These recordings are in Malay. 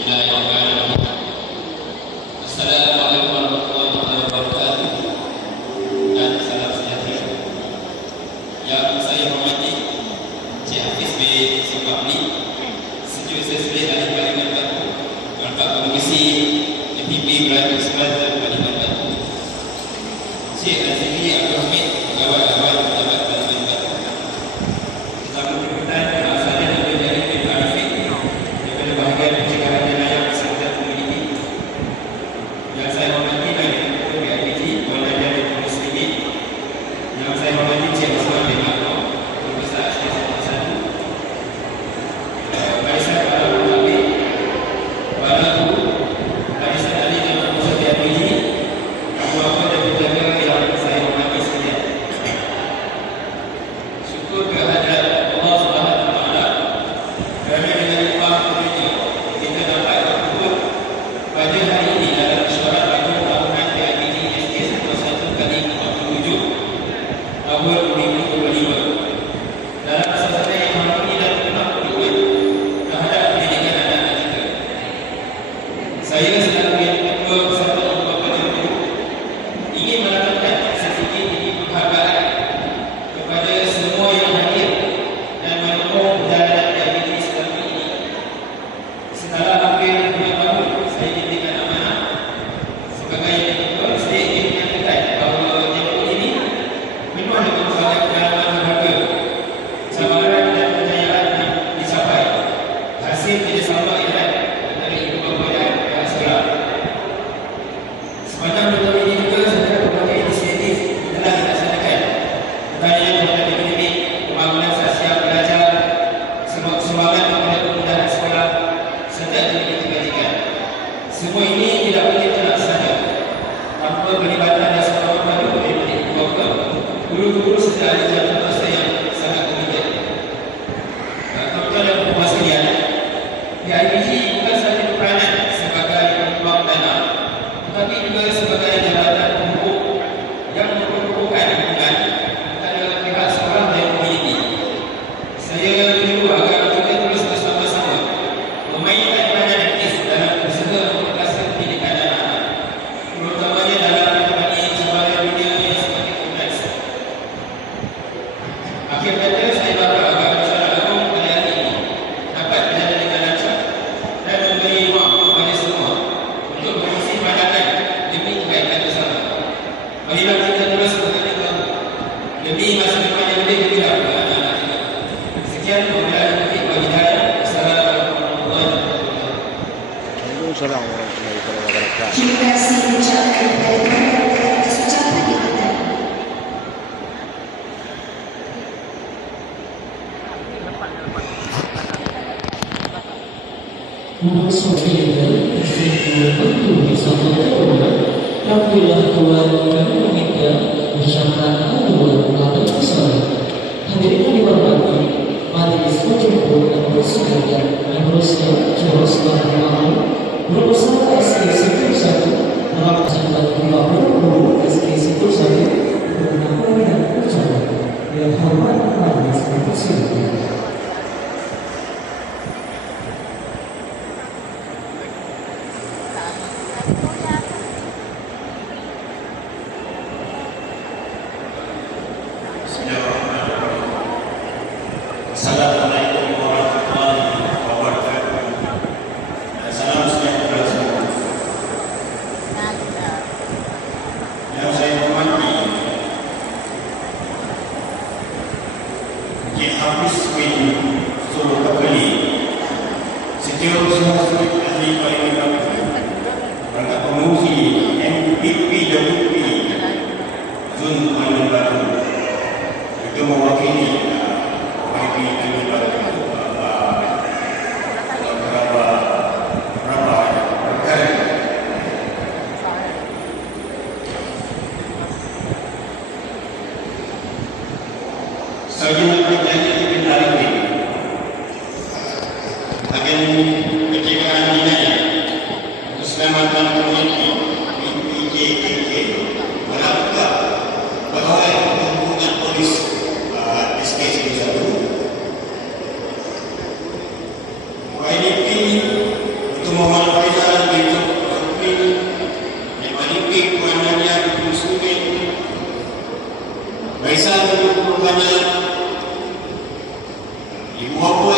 Bismillahirrahmanirrahim. Assalamualaikum warahmatullahi wabarakatuh. Dan salam sejahtera. Yang saya hormati Encik Hafiz bin Sabahli, Setiausaha Sesbeh Ahli Parlimen Batu, Tuan-Pak Komisi MPP Berada Sebelah Parlimen Batu, Encik Azizli Abdul Hamid, Pegawai Awal Pejabat Parlimen Batu, Tetamu Jemputan Asalnya Abdul Jalil bin Arifin daripada bahagian pencegahan jenayah kesihatan komuniti. Yang saya hormati Ketua BIPT Tuan Najib bin Muslimin. Yang saya hormati Encik Osman bin Abdul, Profesor HK1. Barisan para pengambil, para guru, barisan ahli dan usaha biologi, apa-apa dan penjaga yang saya hormati sekalian. Syukur kehadirat Allah Subhanahu Wa Taala kerana dengan upah kerja kita dapat berkumpul pada hari ini dalam mesyuarat agung tahunan BIPT SK 1 kali ke-47 tahun 2025 dalam suasana yang harmoni dan penuh komitmen terhadap pendidikan anak-anak kita. Saya selaku ketua peserta umum pada guru ingin menekankan sedikit ini penghargaan kepada semua yang hadir dan menyokong perjalanan BIPT selama ini. Setelah hampir 2 tahun saya diberikan amanah sebagai ketua, saya ingin menyatakan bahawa tempoh ini penuh dengan pengalaman berharga, cabaran dan kejayaan yang dicapai hasil kerjasama erat antara ibu bapa dan pihak sekolah. Sepanjang 2 tahun ini juga secara berbagai inisiatif telah dilaksanakan, pertanian terhadap akademik, pembangunan sosial pelajar, sumbangan kepada kemudahan sekolah serta aktiviti kebajikan. Semua ini tidak boleh terlaksana tanpa pelibatan dan sokongan penuh daripada ibu bapa, guru-guru serta ahli jabatan kuasa yang sangat komited. Tuan-tuan dan puan sekalian, BIPT bukan sahaja berperanan sebagai penyumbang dana, tetapi juga sebagai jabatan penghubung yang memperkukuhkan hubungan antara pihak sekolah dan komuniti. Saya menyeru agar kita terus bersama-sama memainkan peranan aktif dalam usaha memperkasa pendidikan anak-anak, terutamanya dalam menghadapi cabaran dunia yang semakin kompleks. Akhir kata, saya berharap agar mesyuarat agung pada hari ini dapat berjalan dengan lancar dan memberi ruang kepada semua untuk berkongsi pandangan demi kebaikan bersama. Marilah kita terus bertanya kamu demi masa depan yang lebih gemilang bagi anak-anak kita. Sekian pembelaan Taufik wal Hidayah. Assalamualaikum warahmatullahi wabarakatuh. Waalaikumsalam warahmatullahi wabarakatuh. Terima kasih ucapkan kepada atas ucapan yang ada. Untuk saudara untuk bisa berdoa, tampillah Tuhan kami meminta bersama Allah kepada kesalahan. Hadirin yang dihormati, majelis penjemput dan persidangan yang berusia terus berkembang berusaha SK 1 dalam kesempatan 50 SK 1 bernaung dan percaya yang hormat majelis persidangan. Assalamualaikum warahmatullahi wabarakatuh. Salam sejahtera semua. Yang saya hormati Encik Hafiz bin Sabahli, Setiausaha Sesbeh Ahli Parlimen Batu, Rangka Pengurusi MPPWP Zon Parlimen Batu, juga mewakili saya berjanji bin Arifin akan pencegahan jenayah keselamatan komuniti PJKK melakukan pegawai hubungan polis SK 1 YDP untuk Menteri Puan Nanya Ibu Suri, Baisal Perhubungan, ibu bapa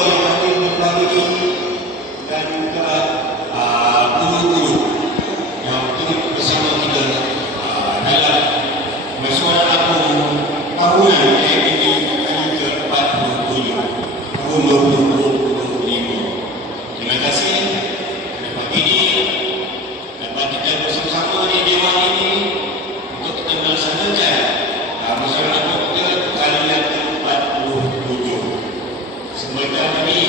yang hadir di pagi ini, dan juga guru-guru yang turut bersama kita dalam mesyuarat agung tahunan AIPD kali ke-47 tahun 2025. Terima kasih. Pada pagi ini dapat kita bersama-sama di dewan ini untuk kita melaksanakan mesyuarat agung kita kali yang ke-47. Sebentar ini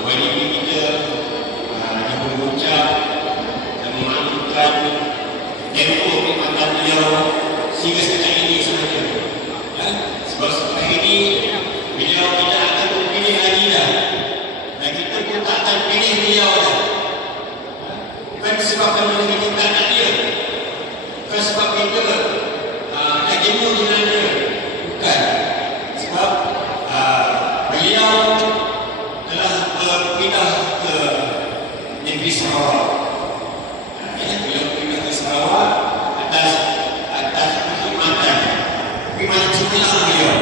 YDP kita yang mengucap dan memaklumkan tempoh perkhidmatan beliau sehingga sejak ini sahaja. Sebab setelah ini beliau tidak akan terpilih lagi dah, dan kita pun tak akan pilih beliau dah. Bukan disebabkan kita tak nak dia, bukan sebab kita tak jenuh dengan dia, bukan. Sebab beliau telah berpindah ke negeri Sarawak. Beliau pindah ke Sarawak atas perkhidmatan, perkhidmatan jumlah beliau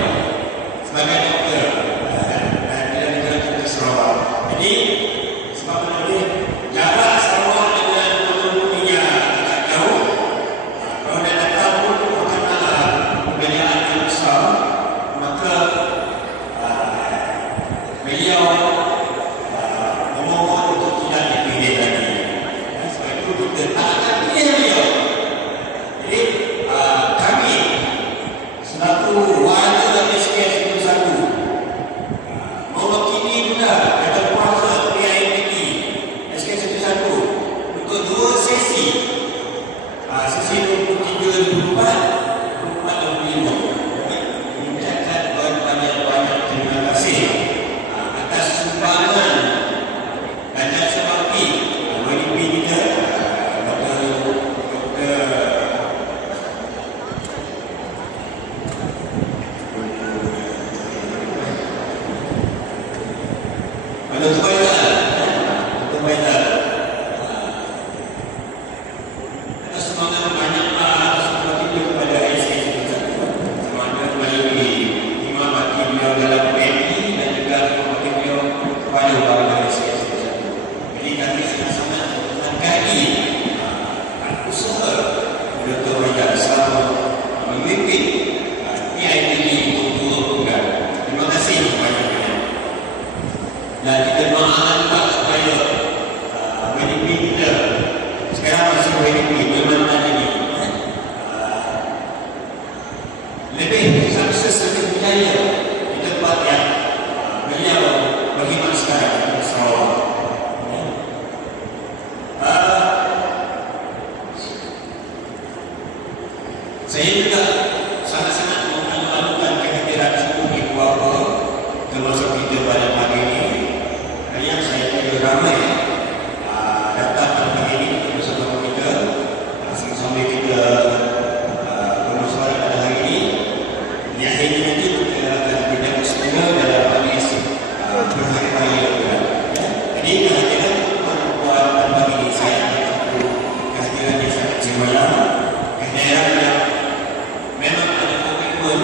sebagai doktor dan negara kita Sarawak. Jadi sebab ini jarak Sarawak dengan Pulau Bumi agak jauh. Kalau dah datang pun karena perbezaan yang besar, maka beliau memohon untuk tidak dipilih lagi. Sebab itu kita tak akan pilih beliau. Jadi kami selaku warga SK 11 mewakili juga kata kuasa PIPD SK 11 untuk 2 sesi. Sesi 23-24, 24-25. Mengucapkan banyak-banyak terima kasih atas sumbangan dan jasa bakti YDP kita, Dr. Baidal atas semangat banyak atas semangat itu kepada IC semangat melalui imam bakti beliau dalam PNI dan juga imam bakti beliau kepada warga IC. Jadi kami sangat-sangat menghargai usaha Dr. Baidal selama memimpin PIPD untuk program. Terima kasih banyak-banyak. Dan kita doakan juga supaya YDP kita sekarang masih YDP bermanfaat lagi, lebih sukses, lebih berjaya di tempat yang beliau berkhidmat sekarang di Sarawak. Saya juga sangat-sangat mengalu-alukan kehadiran seluruh ibu bapa termasuk kita pada pagi ini. Yang saya kira ramai datang pada pagi ini bersama kita, sambil kita bermusyawarah pada hari ini. Di akhirnya nanti kita akan tidak bersama dalam pagi esok berhari raya. Jadi kehadiran perempuan pada pagi ini saya satu kehadiran yang sangat cemerlang, kehadiran yang memang ada komitmen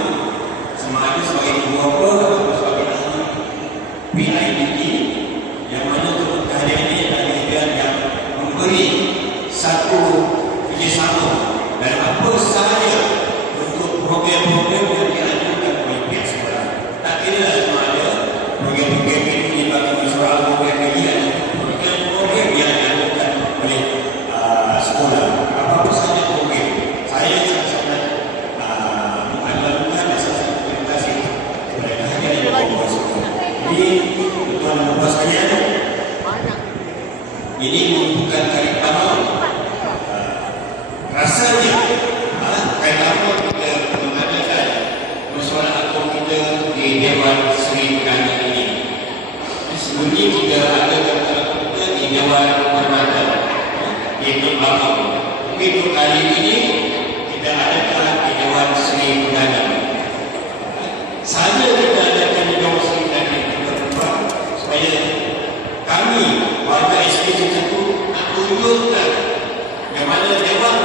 sama ada sebagai ibu bapa atau sebagai ahli PIPD, yang mana untuk kehadiran ini adalah kehadiran yang memberi satu kerjasama dan apa sahaja untuk program-program yang diajukan oleh pihak sekolah. Tak kira sama ada program-program ini bagi masyarakat, program ini atau program-program yang diajukan oleh sekolah. Apa-apa sahaja program, saya sangat-sangat mengalukan dan sangat terima kasih kepada kehadiran yang bawa sekolah. Jadi tuan dan puan sekalian, ini merupakan kali pertama rasanya kali pertama kita mengadakan mesyuarat agung kita di Dewan Seri Perdana ini. Sebelumnya kita ada kita di Dewan Permata di Kembang. Tapi untuk kali ini kita adakan di Dewan Seri Perdana. Saja kita adakan di Dewan Seri Perdana supaya kami warga SK 1 nak tunjukkan bagaimana Dewan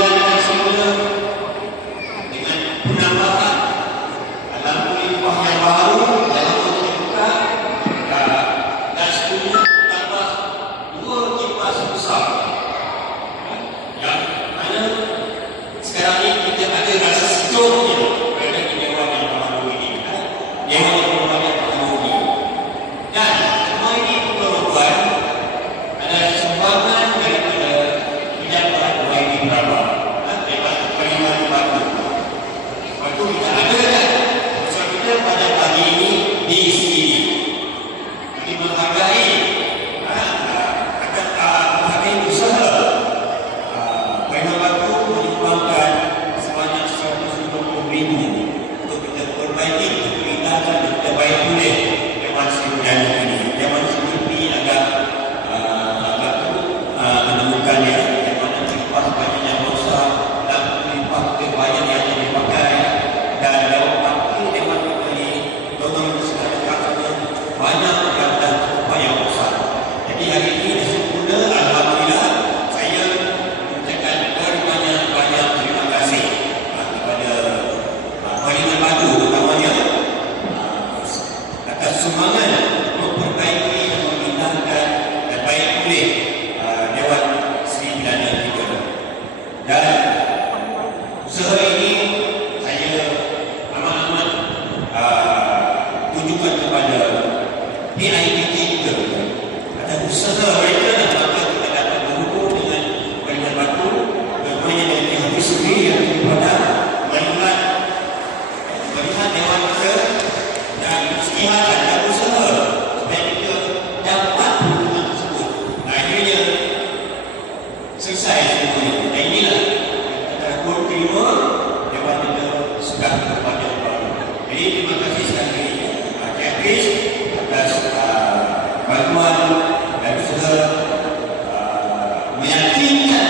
dijalankan semula dengan penambahan lampu limpah yang baru yang untuk dibuka dan seterusnya tambah 2 kipas besar yang mana sekarang ini kita ada rasa sejuknya berada di Dewan yang baru ini, Dewan yang banyak teknologi. Dan semua ini tuan-tuan adalah sumbangan daripada bidang bahan ini berapa daripada perkhidmatan batu. Waktu kita ada kan, sebab kita pada pagi ini di sini kita menghargai menghargai usaha perkhidmatan batu menyumbangkan sebanyak 120,000 untuk kita perbaiki, untuk kita dan kita bayar pulih Dewan Seri Budaya ini. Dewan Seri ini agak menemukannya yang mana limpah banyak yang rosak dan limpah banyak yang dipakai dan Dewan kembali tolong segala katanya banyak yang dah yang rosak. Jadi hari ini sempurna, alhamdulillah. Saya mengucapkan banyak terima kasih kepada Parlimen Batu utamanya atas sumbangan memperbaiki dan memindahkan dan baik pulih Dewan Seri Perdana kita. Dan usaha ini saya amat-amat tunjukkan kepada PIPT kita. Ada usaha mereka dan maka kita dapat berhubung dengan Parlimen Batu bermain dengan pihak sendiri yang daripada melihat Dewan kita dan istihadat dan usaha supaya kita dapat hubungan tersebut. Akhirnya selesai semuanya. Dan inilah kita pun terima Dewan kita sudah kepada baru. Jadi terima kasih sekali lagi Hafiz atas bantuan dan usaha meyakinkan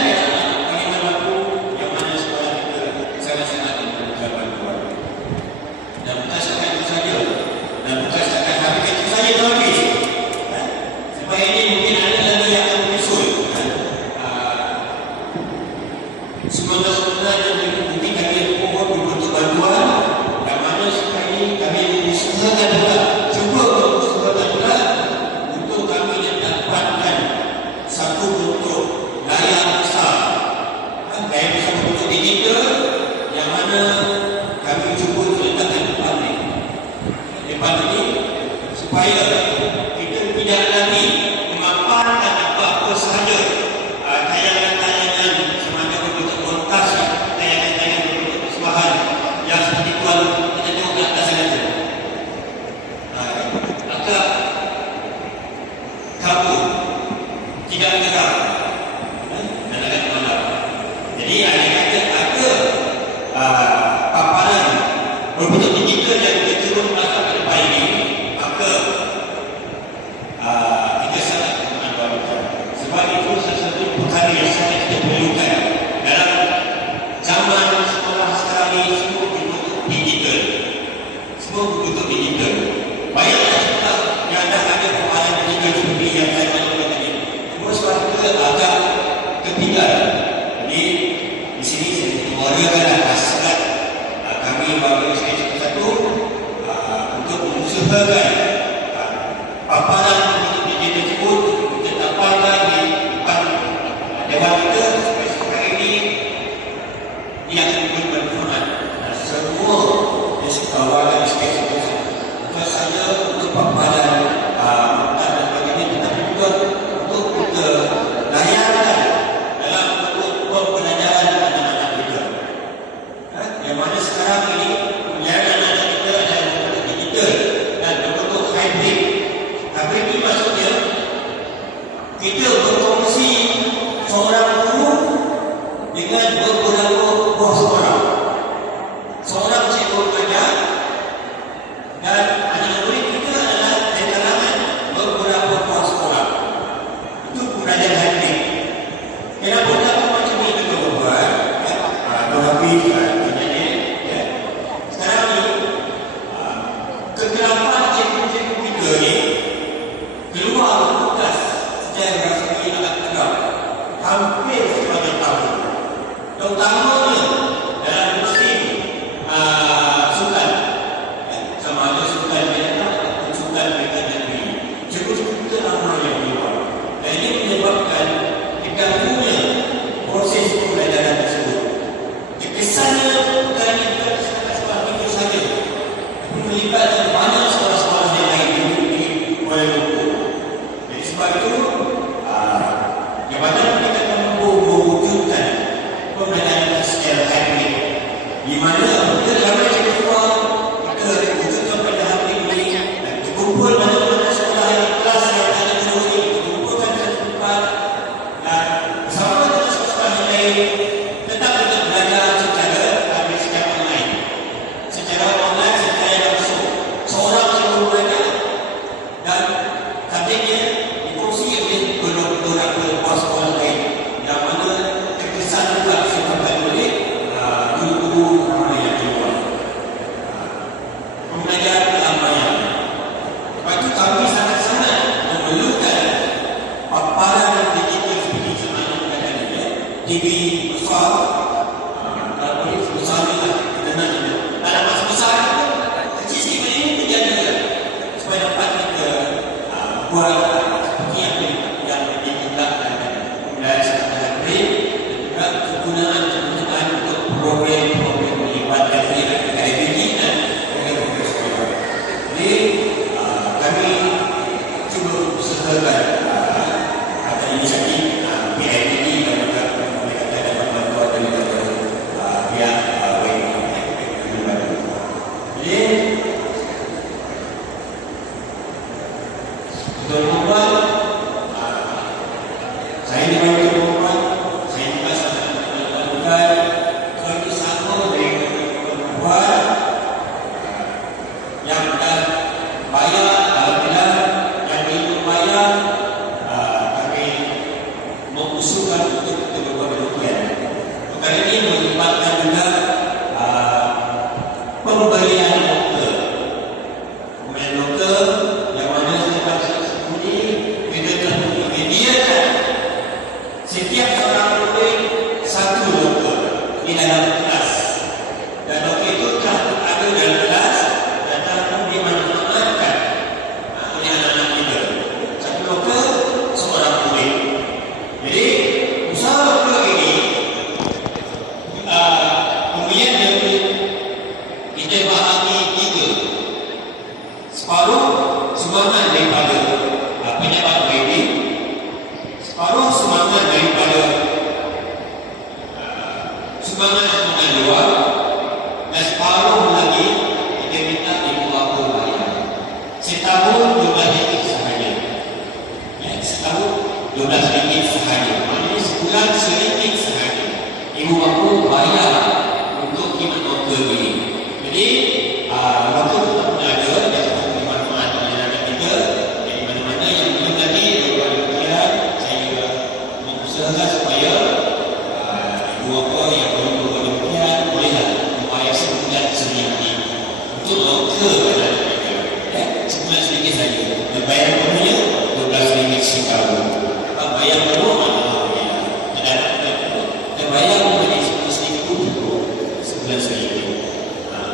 Parlimen Batu yang mana sekolah kita sangat-sangat membutuhkan bantuan. Dan bukan setakat itu saja. Dan bukan setakat habis itu saja tu habis. Sebab ini mungkin ada lagi yang akan menyusul. Semoga-semoga yang mungkin kami mohon berbentuk bantuan yang mana supaya ini kami mengusahakan juga cuba mengusahakan juga untuk kami yang dapatkan satu bentuk layar besar. Layar besar bentuk digital yang mana kami cuba letakkan depan ini supaya kita tidak lagi memaparkan apa-apa sahaja tayangan-tayangan semacam bentuk broadcast, tayangan-tayangan bentuk persembahan yang seperti tuan kita tengok ke atas saja. Agak kabur, tidak gerak dan agak malam. Jadi ada paparan berbentuk digital yang kita turun belakang ke depan ini, maka kita sangat mengambilkan. Sebab itu sesuatu perkara yang sangat kita perlukan dalam zaman sekolah sekarang ini. Semua berbentuk digital, semua berbentuk digital. Bayangkan kita yang dah ada paparan digital seperti yang saya maksudkan tadi, semua sebab kita agak ketinggalan. Jadi di sini saya keluargakan hasrat kami bagi saya satu untuk mengusahakan paparan untuk digital tersebut kita dapatkan di depan Dewan kita supaya sekarang ini dia akan bermanfaat dan semua yang sekarang isteri tersebut bukan saja untuk paparan dan sebagainya, tetapi juga untuk kita layarkan dalam bentuk pembelajaran anak-anak kita. Yang mana sekarang ini pembelajaran anak kita adalah bentuk digital dan bentuk hybrid. Hybrid ini maksudnya kita berkongsi seorang guru dengan beberapa buah sekolah. Seorang cikgu mengajar dan anak murid kita adalah dari kalangan beberapa buah sekolah. Itu pembelajaran hybrid. Kenapa macam ini kita buat? Habis sekarang ni kegelapan cikgu-cikgu kita ni keluar tugas secara rasmi agak tegak hampir sepanjang tahun. terutamanya dalam musim sukan, sama ada sukan Vietnam ataupun sukan mereka negeri. Cikgu-cikgu kita ramai yang keluar, dan ini menyebabkan terganggunya proses pembelajaran tersebut. Kesannya bukan sekolah kita saja, tapi melibatkan banyak sekolah-sekolah yang lain di Kuala Lumpur. Jadi sebab itu Jabatan kita akan mewujudkan pembelajaran secara hybrid, di mana kita ramai cikgu tua, kita wujudkan pada hybrid ini dan berkumpul mana-mana sekolah yang kelas yang ada di luar ini, berkumpulkan satu tempat dan bersama dengan sekolah yang lain tetap untuk belajar secara hybrid, secara online, secara langsung, seorang cikgu belajar dan subjeknya dikongsi oleh beberapa sekolah lain, yang mana terkesan juga disebabkan oleh guru-guru ramai yang keluar. Pembelajaran kelamaian. Sebab itu kami sangat-sangat memerlukan paparan digital seperti sebenarnya keadaan ini, TV besar, kalau boleh sebesar ni lah, kita nak juga. Dalam masa besar itu, kecil sikit ini terjadi supaya dapat kita buat seperti yang dimintakan dari sekolah hybrid, dan juga kegunaan untuk program-program melibatkan akademik dan program-program sekolah. Jadi kami cuba usahakan ada inisiatif PIPD dan juga mereka dapat bantuan daripada pihak jadi tuan-tuan, saya dibantu tuan-tuan, saya juga sangat melakukan kerjasama dengan tuan-tuan yang dah bayar, alhamdulillah, yang belum bayar, kami mengusulkan untuk kita berbuat demikian. Perkara ini melibatkan juga pembelian lokal. Pembelian lokal yang mana sembunyi kita telah menyediakan setiap seorang murid satu lokal di dalam kelas, dan lokal itu telah ada dalam kelas dan telah dimanfaatkan oleh anak-anak kita. Satu lokal seorang murid. Jadi usaha lokal ini pembelian yang kita bahagi tiga. Separuh sumbangan daripada pejabat wedding, separuh sumbangan daripada sumbangan sumbangan luar, dan separuh lagi kita minta ibu bapa bayar. Setahun RM12 sahaja. Setahun RM12 sahaja. Maknanya sebulan RM1 sahaja. Ibu bapa bayar untuk khidmat lokal ini. Jadi waktu itu tak pernah ada dan tetap dimanfaatkan oleh anak kita. Jadi mana-mana yang belum tadi berbuat demikian, saya juga mengusahakan supaya ibu bapa yang belum berbuat demikian bolehlah membayar sebulan RM1 untuk lokal anak kita. Sebulan RM1 saja. Dan bayar penuhnya RM12 setahun. Bayar penuh dan bayar menjadi RM10 sebulan RM1.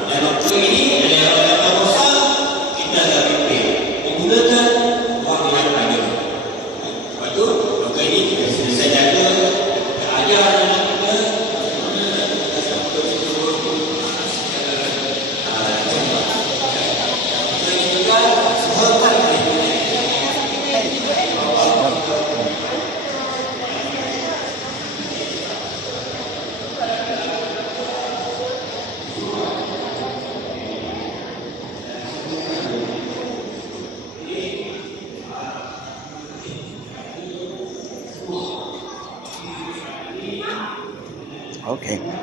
Dan waktu ini adalah data besar kita akan pilih menggunakan wang yang ada. Sebab itu maka ini kita selesai jaga ajar anak kita kita ini juga sehelkan Okay.